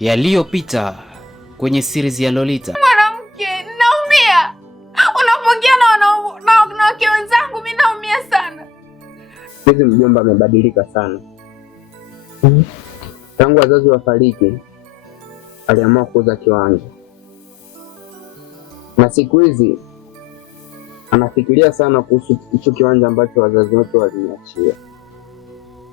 yaliyopita kwenye series ya Lolita. Mwanamke, naumia. Unapoongea na wanawake wenzangu mimi naumia sana. Hizi mjomba amebadilika sana. Tangu wazazi wafariki aliamua kuuza kiwanja. Na siku hizi anafikiria sana kuhusu hicho kiwanja ambacho wazazi wote waliniachia.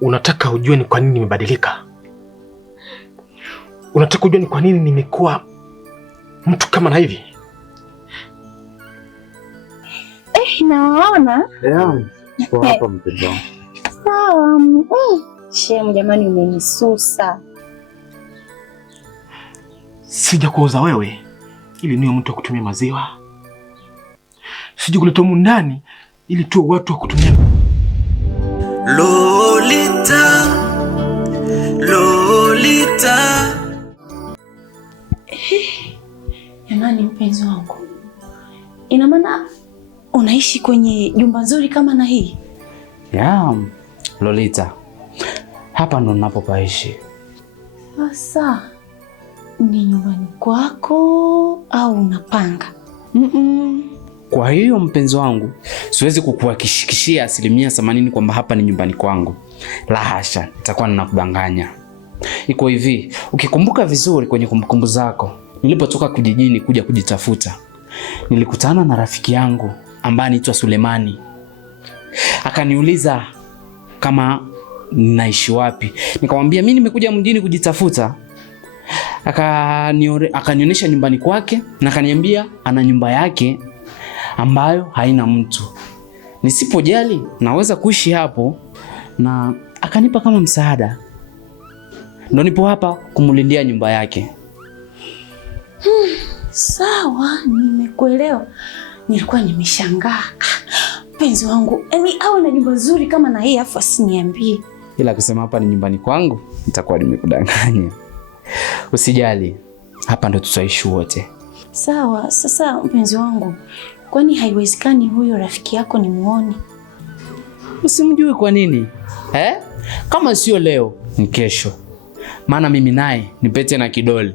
Unataka ujue ni kwa nini nimebadilika? Unataka ujue ni kwa nini nimekuwa mtu kama na hivi? Naona. Kwa hapa mpenzi wangu. Sawa. Shemu jamani, umenisusa. Sija kuoza wewe ili niwe mtu wa kutumia maziwa. Sija kuleta humu ndani ili tuwe watu wa kutumia. Lolita, Lolita. Jamani mpenzi wangu, ina maana unaishi kwenye jumba nzuri kama na hii? Ya, Lolita. Hapa ndo ninapopaishi. Sasa ni nyumbani kwako au unapanga? Kwa hiyo mpenzi wangu, siwezi kukuhakikishia 80% kwamba hapa ni nyumbani kwangu. La hasha, nitakuwa ninakudanganya. Iko hivi, ukikumbuka vizuri kwenye kumbukumbu zako, nilipotoka kijijini kuja kujitafuta, nilikutana na rafiki yangu ambaye anaitwa Sulemani. Akaniuliza kama ninaishi wapi. Nikamwambia mimi nimekuja mjini kujitafuta. Akanionyesha nyumbani kwake na akaniambia ana nyumba yake ambayo haina mtu. Nisipojali naweza kuishi hapo, na akanipa kama msaada. Ndio nipo hapa kumulindia nyumba yake. Sawa, nimekuelewa. Nilikuwa nimeshangaa. Mpenzi wangu, yaani awe na nyumba nzuri kama na hii afu asiniambie. Ila kusema hapa ni nyumbani kwangu, nitakuwa nimekudanganya. Usijali, hapa ndo tutaishi wote. Sawa, sasa mpenzi wangu, kwani haiwezekani huyo rafiki yako nimuone? Usimjui kwa nini? Kama sio leo, ni kesho. Maana mimi naye ni pete na kidole.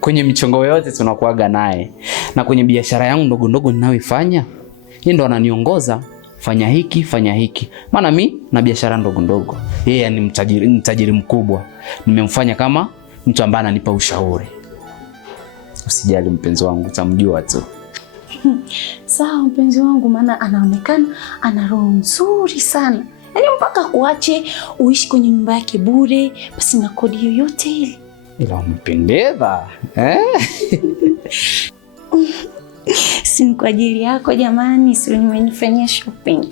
Kwenye michongo yote tunakuaga naye. Na kwenye biashara yangu ndogo ndogo ninayoifanya, yeye ndo ananiongoza, fanya hiki, fanya hiki. Maana mimi na biashara ndogo ndogo. Yeye ni mtajiri mkubwa. Nimemfanya kama mtu ambaye ananipa ushauri. Usijali mpenzi wangu, utamjua tu. Sawa mpenzi wangu, maana anaonekana ana roho nzuri sana. Yaani mpaka kuache uishi kwenye nyumba yake bure basi na kodi yoyote ile. Ila umpendeza. Si kwa ajili yako jamani, si nimenifanyia shopping.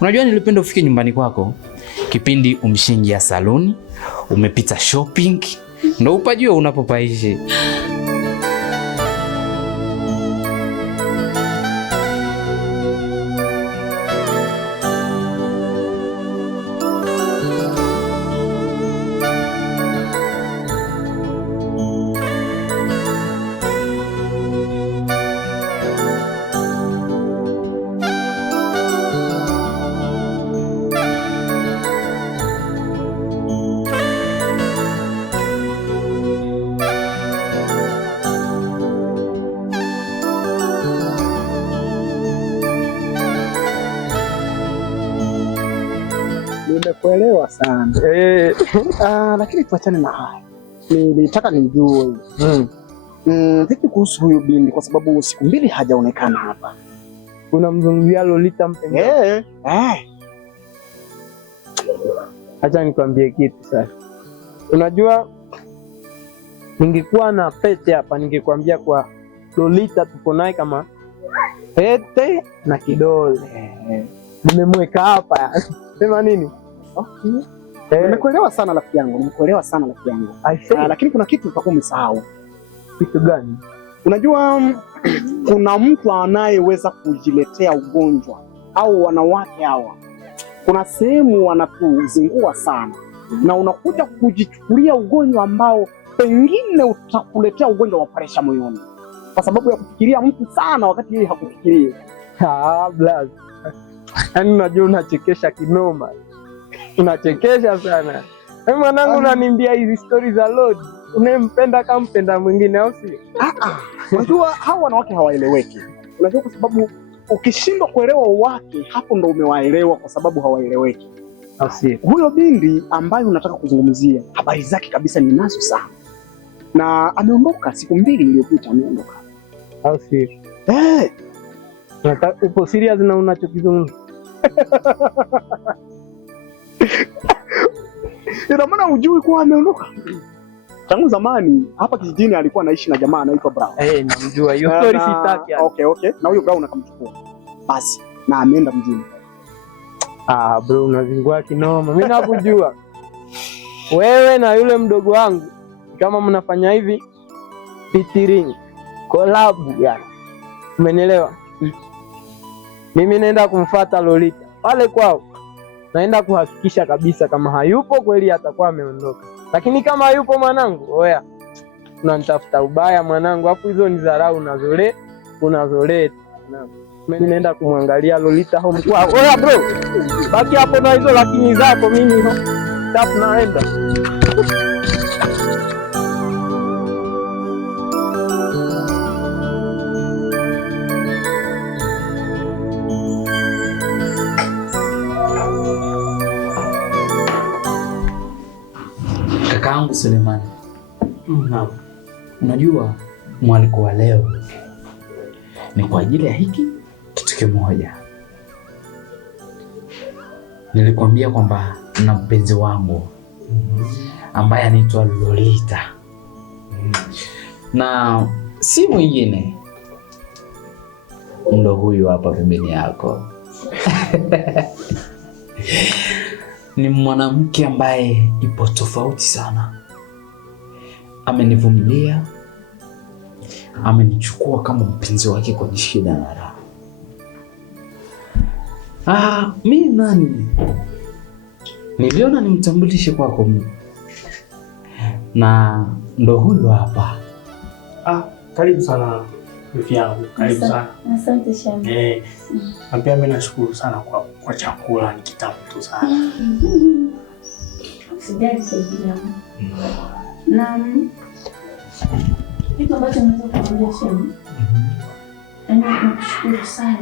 Unajua nilipenda ufike nyumbani kwako kipindi umshingia saloni, umepita shopping, ndo upajue unapopaishi. Nimekuelewa sana. Lakini tuachane na haya. Nilitaka nijue. Vipi kuhusu huyu binti, kwa sababu siku mbili hajaonekana hapa. Unamzungumzia Lolita mpenzi? Acha nikwambie kitu sasa. Unajua ningekuwa na pete hapa ningekwambia kwa Lolita tuko naye kama pete na kidole. Nimemweka hapa. Sema nini? Okay. Nimekuelewa sana rafiki yangu. Lakini kuna kitu utakuwa umesahau. Kitu gani? Unajua kuna mtu anayeweza kujiletea ugonjwa, au wanawake hawa. Kuna sehemu wanatuzingua sana, na unakuja kujichukulia ugonjwa ambao pengine utakuletea ugonjwa wa presha moyoni, kwa sababu ya kufikiria mtu sana wakati yeye hakufikiria. Blaz. Yaani unajua unachekesha kinoma. Unachekesha sana. Mwanangu, unaniambia hizi stories za Lord. Unempenda kama mpenda mwingine au si? Unajua hao wanawake hawaeleweki. Unajua kwa sababu ukishindwa kuelewa wake, hapo ndo umewaelewa kwa sababu hawaeleweki. Au si? Huyo binti ambaye unataka kuzungumzia, habari zake kabisa ninazo sana. Na ameondoka siku 2 iliyopita ameondoka. Au si? Upo serious na unachokizungumza? Ina maana hujui kuwa ameondoka? Tangu zamani hapa kijijini alikuwa anaishi na jamaa anaitwa Brown. Namjua. Hiyo story sitaki. Okay. Na huyo Brown akamchukua. Basi na ameenda mjini. Bro, unazingua kinoma. Mimi nakujua. Wewe na yule mdogo wangu kama mnafanya hivi featuring collab yani. Umenielewa? Mimi naenda kumfuata Lolita pale kwao. Naenda kuhakikisha kabisa kama hayupo kweli atakuwa ameondoka. Lakini kama hayupo mwanangu, oya. Unanitafuta ubaya mwanangu, hapo hizo ni dharau unazoleta. Mimi naenda kumwangalia Lolita home kwao. Oya bro. Baki hapo na hizo lakini zako, mimi tafu naenda. Kakaangu Sulemani. Unajua mwaliko wa leo ni kwa ajili ya hiki kitu kimoja. Nilikwambia kwamba na mpenzi wangu ambaye anaitwa Lolita. Na si mwingine ndo huyu hapa pembeni yako. Ni mwanamke ambaye ipo tofauti sana. Amenivumilia, amenichukua kama mpenzi wake kwenye shida na raha. Mimi nani? Niliona nimtambulishe kwako mimi. Na ndo huyu hapa. Karibu sana rafiki yangu. Karibu sana. Asante sana. Na pia mimi nashukuru sana kwa chakula, ni kitamu tu sana. Sijali saidia. Na kitu ambacho naweza kuambia Shem. Nakushukuru sana.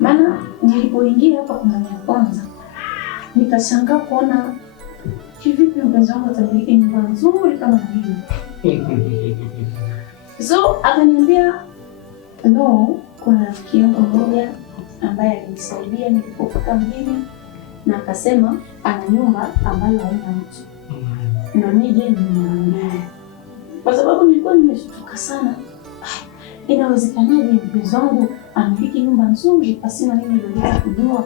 Maana nilipoingia hapa kwa mara ya kwanza nikashangaa kuona kivipi mpenzi wangu atamiliki nyumba nzuri kama hii. So akaniambia no, kuna rafiki yangu mmoja ambaye alinisaidia nilipofika mjini na akasema ana nyumba ambayo haina mtu. Na nije nimwambie. Kwa sababu nilikuwa nimeshtuka sana. Inawezekanaje mpenzi wangu amiliki nyumba nzuri pasina mimi ndio kujua?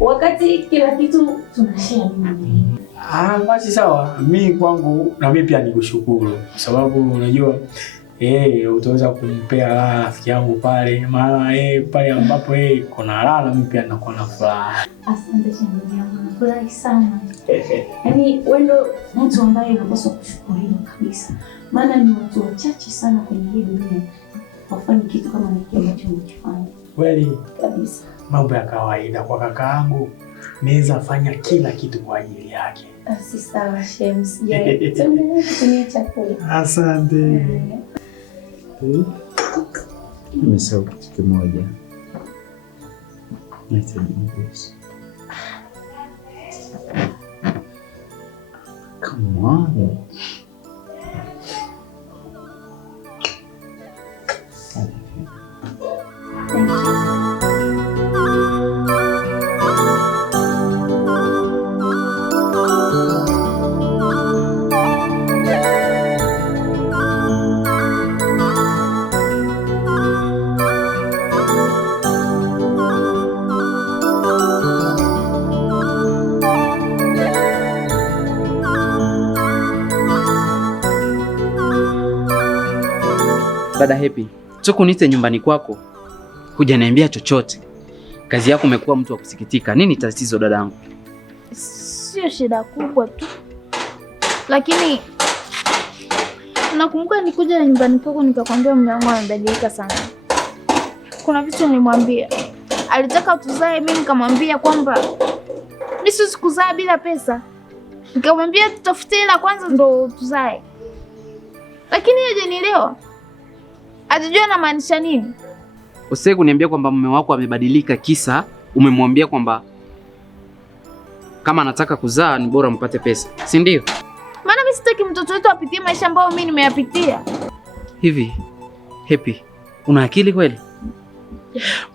Wakati kila kitu tunashare mimi. Basi sawa. Mimi kwangu na mimi pia nikushukuru kwa sababu unajua utaweza kumpea raha rafiki yangu pale, maana pale ambapo kuna raha mimi pia nakuwa na furaha. Asante sana yangu, nafurahi sana. Yaani wewe ndio mtu ambaye unapaswa kushukuriwa kabisa. Maana ni watu wachache sana kwenye hii dunia wafanye kitu kama hiki ambacho unakifanya. Kweli Kabisa. Mambo ya kawaida kwa kakaangu, naweza fanya kila kitu kwa ajili yake. Si sawa Shem, sijai. Tuendelee kutumia chakula. Asante. Nimesahau kitu kimoja. Come on. Dada Happy, toka uniite nyumbani kwako hujaniambia chochote. Kazi yako umekuwa mtu wa kusikitika. Nini tatizo dadangu? Sio shida kubwa tu, lakini nakumbuka nikuja nyumbani kwako nikakwambia mume wangu amebadilika sana. Kuna vitu nilimwambia, alitaka tuzae, mimi nikamwambia kwamba mimi siwezi kuzaa bila pesa. Nikamwambia tutafute hela kwanza ndo tuzae. Lakini yeye hajanielewa. Hajajua anamaanisha nini. Usije kuniambia kwamba mume wako amebadilika kisa umemwambia kwamba kama anataka kuzaa ni bora mpate pesa. Si ndio? Maana mimi sitaki mtoto wetu apitie maisha ambayo mimi nimeyapitia. Hivi, Happy, una akili kweli?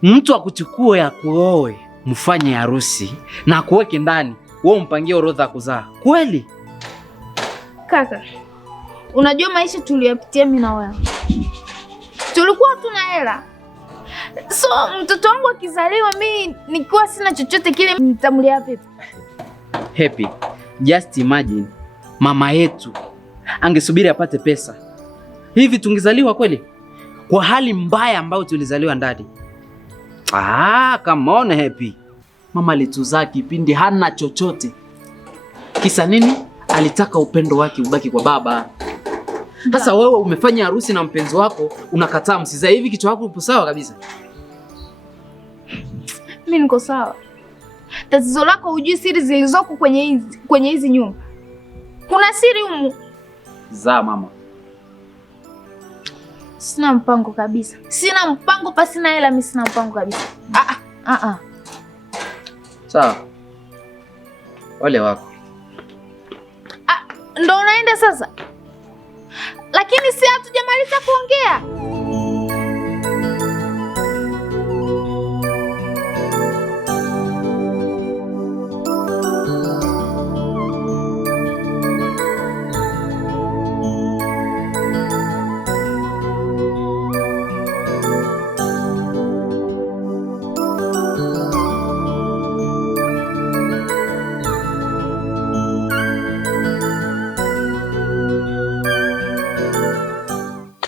Mtu akuchukue akuoe, mfanye harusi na akuweke ndani, wewe umpangie orodha kuzaa. Kweli? Kaka, unajua maisha tuliyopitia mimi na wewe. Tulikuwa hatuna hela. So mtoto wangu akizaliwa mimi nikiwa sina chochote kile nitamlia vipi? Happy, just imagine mama yetu angesubiri apate pesa. Hivi tungezaliwa kweli? Kwa hali mbaya ambayo tulizaliwa ndani. Come on Happy. Mama alituzaa kipindi hana chochote. Kisa nini? Alitaka upendo wake ubaki kwa baba. Sasa wewe umefanya harusi na mpenzi wako, unakataa msizae. Hivi kichwa chako upo sawa kabisa? Mimi niko sawa. Tatizo lako hujui siri zilizoko kwenye hizi nyumba. Kuna siri humu. Zaa mama. Sina mpango kabisa. Sina mpango pasi na hela, mimi sina mpango kabisa. Sawa. Wale wako. Ndo unaenda sasa? Lakini si hatujamaliza kuongea.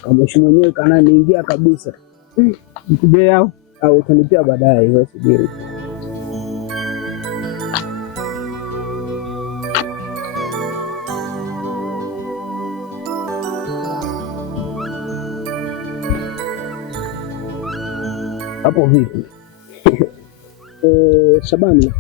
Kamoshi mwenyewe kana niingia kabisa. Nikuje yao au utanipia baadaye, wewe subiri. Hapo vipi? Shabani,